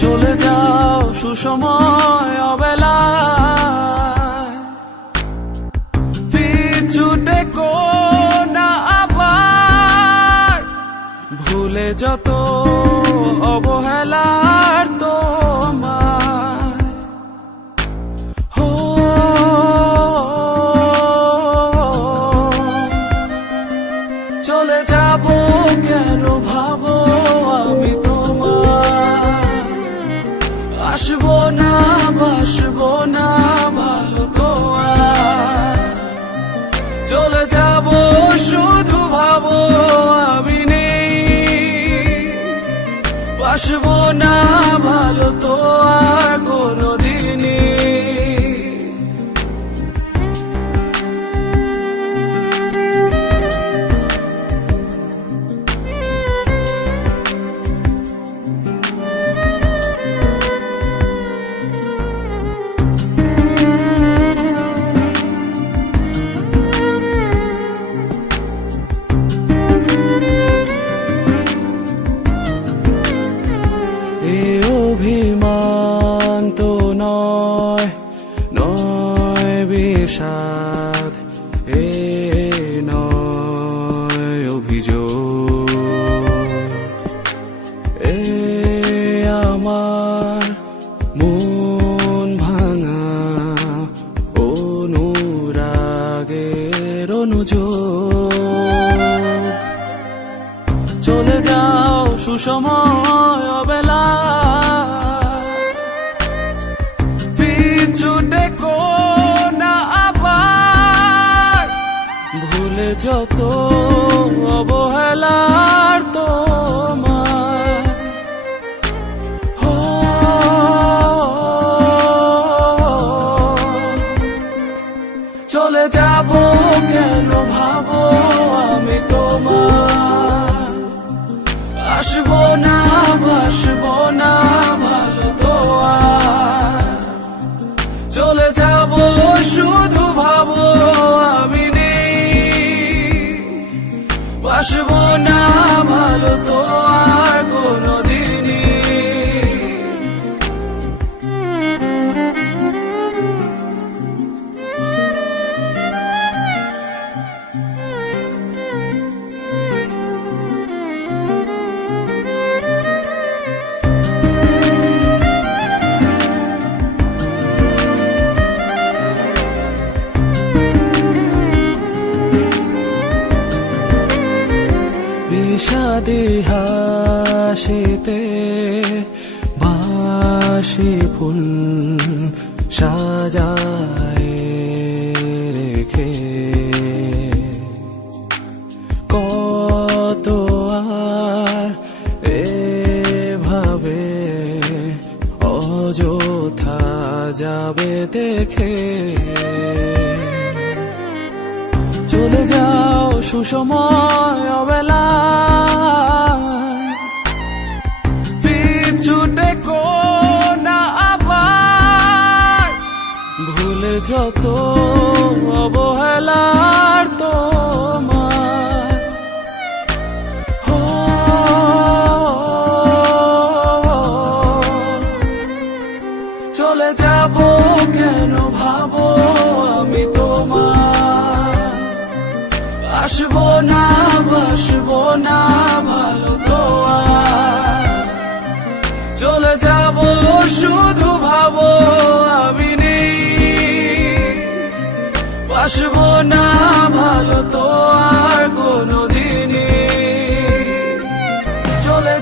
চলে যাও সুসময় অবেলায়, পিছু টেকো না আবার, ভুলে যত অবহেলার তোমায়। হো চলে যাব কেন ভাবো আমি তোমার, আসবো না বাসবো না ভালো তো আর। চলে যাব শুধু ভাবো আমি নেই, বাসবো না ভালো তো আর কোনোদিনই। অভিমান তো নয়, নয় বিষাদ, এ নয় অভিযোগ, এ আমার মন ভাঙা অনুরাগের অনুযোগ। চলে যাও সুসময় অবেলা, পিছু টেকো না আবার, ভুলে যত অবহেলার তোমার। চলে যাব কেন ভাবো আমি তোমার, আসবো না বাসবো না ভালো তো আর। চলে যাব শুধু ভাবো আমি নেই, বাসবো না ভালো তো আর কোনোদিনই। বিষাদে হাসিতে বাসি ফুল সাজায় রেখে, কত আর এভাবে অযথা যাবে দেখে। চলে যাও সুসময় অবেলায়, পিছু টেকো না আবার, ভুলে যত অবহেলার তোমার। চলে যাব কেন ভাবো আমি তোমার, আসবো না বাসবো না ভালো তো আর। চলে যাব শুধু ভাবো আমি নেই, বাসবো না ভালো তো আর কোনোদিনই। চলে